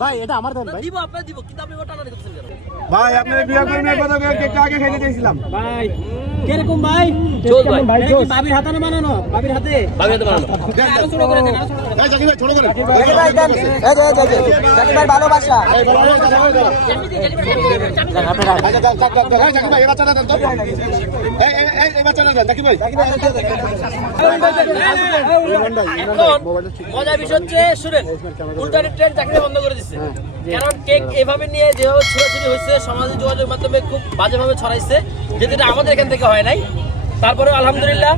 ভাই এটা আমার দেন ভাই দিব আপনি দিব কিন্তু আপনি ওটা না দেখছেন কেন ভাই আপনার বিয়ে করে মেয়ে কথা কেকটা আগে খাইতে চাইছিলাম ভাই কীরকম ভাই চোল ভাই ভাই বাবির হাতে না বানানো বাবির হাতে ভাবে তো বানানো আরও ছোট করে দেন আরও ছোট করে দেন। এই ভাই ছোট করে ভাই দেন এই যে এই যে, এই যে জাকির ভাই ভালোবাসা এই ভাই। আচ্ছা। এই ভাই, এই বাচ্চাটা দেন তো। এই, এই, এই, বাচ্চাটা দেন, জাকির ভাই। এখন মজার বিষয় হচ্ছে শুনেন উল্টারি ট্রেন চাকরি বন্ধ করে দিচ্ছে কারণ কেক এভাবে নিয়ে যেভাবে ছোড়াছুড়ি হয়েছে সমাজের যোগাযোগের মাধ্যমে খুব বাজেভাবে ছড়াইছে যেটা আমাদের এখান থেকে হয় নাই। তারপরে আলহামদুলিল্লাহ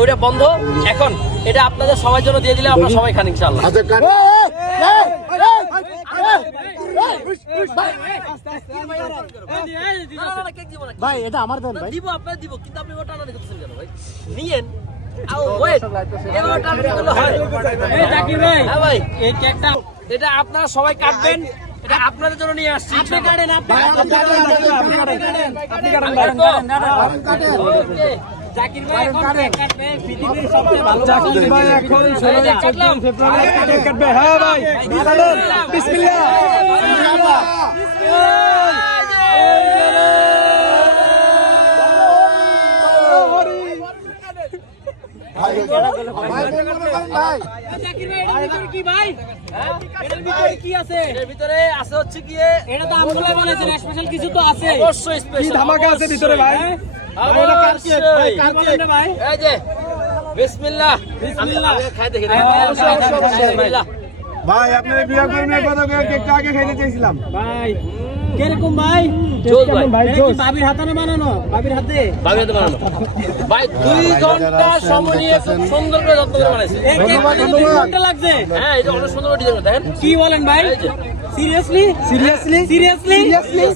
ওইটা বন্ধ। এখন এটা আপনাদের সবার জন্য দিয়ে দিলে আপনারা সবাই খান ইনশাআল্লাহ। আচ্ছা, কান- কেক দিব না ভাই এটা আমার দেন ভাই। দিব আপনার দিব কিন্তু আপনি ওটা না দেখছেন কেন ভাই? নিয়েন। হয় জাকির ভাই হ্যাঁ ভাই আপনারা আপনাদের জন্য নিয়ে আসছি আপনি কাটেন আপনি আপনি কাটেন ওকে। জাকির ভাই পৃথিবীর সবচেয়ে ভালো জাকির ভাই এখন কাটলাম। হ্যাঁ ভাই, কাটেন। হ্যাঁ কি আছে? এর ভিতরে আছে হচ্ছে গিয়ে এটা তো আমগুলো বানাইছেন স্পেশাল কিছু তো আছে। অবশ্যই স্পেশাল ধামাকা আছে ভিতরে ভাই? এটা কার কেক? ভাই, কার কি ভাই? এই যে বিসমিল্লাহ। বিসমিল্লাহ। খাই দেখি হ্যাঁ, অবশ্যই, অবশ্যই, অবশ্যই। বিসমিল্লাহ ভাই। আপনার বিয়ে করে মেয়ে কথা কেকটা আগে খাইতে চাইছিলাম। ভাই কীরকম ভাই? জোস ভাই। ভাই? কি বাবির হাতে না বানানো? বাবির হাতে? বাবির হাতে বানানো। ভাই 2 ঘণ্টা সময় নিয়ে খুব সুন্দর করে যত্ন করে বানাইছে। এই কেক ঘণ্টা লাগছে? হ্যাঁ এটা অনেক সুন্দর ডিজাইন দেখেন। কি বলেন ভাই? যে। সিরিয়াসলি সিরিয়াসলি সিরিয়াসলি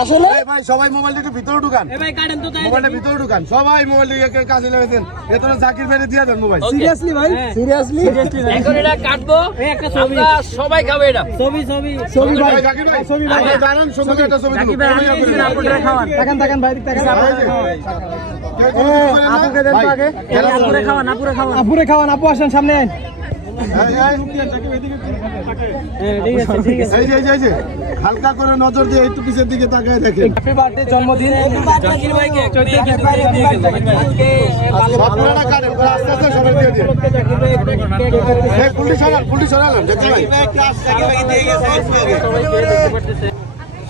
আসলে? ভাই সবাই মোবাইলটা একটু ভিতরে ঢুকান। এ ভাই কাটেন তো তাই মোবাইলটা ভিতরে ঢুকান। সবাই মোবাইল কাছে লেগেছেন এত জাকির ভাই দিয়ে দেন মোবাইল Seriously ভাই? সিরিয়াসলি এখন এটা কাটবো। একটা ছবি। আমরা সবাই খাবে এটা। ছবি ছবি। ছবি ভাই। জাকির ভাই। ছবি ভাই। দাঁড়ান সুন্দর একটা ছবি তুলুন। তাকান তাকান ভাই তাকান আপুকে দেন তো আগে। আপুরে খাওয়ান আপুরে খাওয়ান। আপুরে খাওয়ান আপু আসেন সামনে আইন। হ্যাঁ হালকা করে নজর দিয়ে একটু পিছের দিকে তাকায় বার্থডে জন্মদিন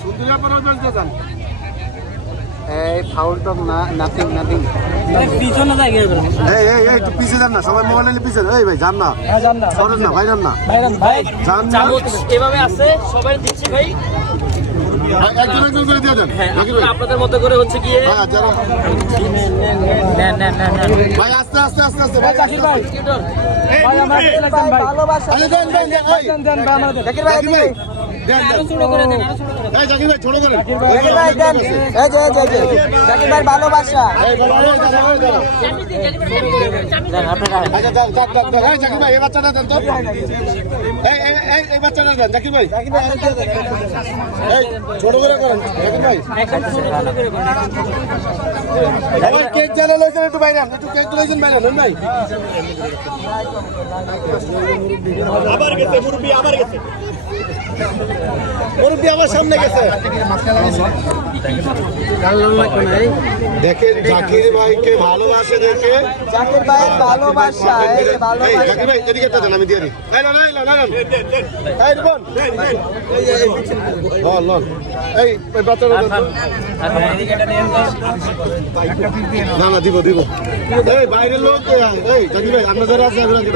সুন্দরিয়া চলতে যান এই ফাউল তো না নাথিং নাথিং পিছনে যায় এই এই এই একটু পিছিয়ে যান না সবাই মোবাইল নিয়ে পিছিয়ে যান। এই ভাই যান না। হ্যাঁ জান না। সরেন না ভাই যান না। ভাই যান না। এভাবে আছে সবাই দিচ্ছি ভাই। ভাই, একজন একজন করে দিয়ে দেন। হ্যাঁ আপনাদের মতো করে হচ্ছে গিয়ে হ্যাঁ যারা ভাই আস্তে আস্তে আস্তে আস্তে ভাই জাকির ভাই। ভাই আমরা ভাই ভালোবাসা দেন দেন দেন দেন দেন ভাই জাকির ভাই। দেন আরও দেন ছোট করে দেন আরও ছোট করে এই জাকির ভাই ছোট ভাই দেন। এই যে এই যে, এই যে জাকির ভাই ভালোবাসা। এই দাঁড়াও, এই দাঁড়াও, এই দাঁড়াও। দাও দাও দাও দাও। এই জাকির ভাই এই বাচ্চাটা দেন তো। এই এই এই এই বাচ্চাটা দেন জাকির ভাই। ছোট করে করেন জাকির ভাই। কেক জ্বালা লইছেন একটু বাইরে একটু কেক লইছেন বাইরে ভাই। আবার গেছে মুরব্বি আবার গেছে। মুরব্বি আমার সামনে গেছে। দেখেন জাকির ভাইকে ভালোবাসে দেখে। জাকির ভাই ভালোবাসা। জাকির ভাই এদিকে একটা আমি দিয়ে দিই। এই তো। না না দিব দিব। এই বাইরের লোক এই জাকির ভাই আপনার যারা আছে। আপনারা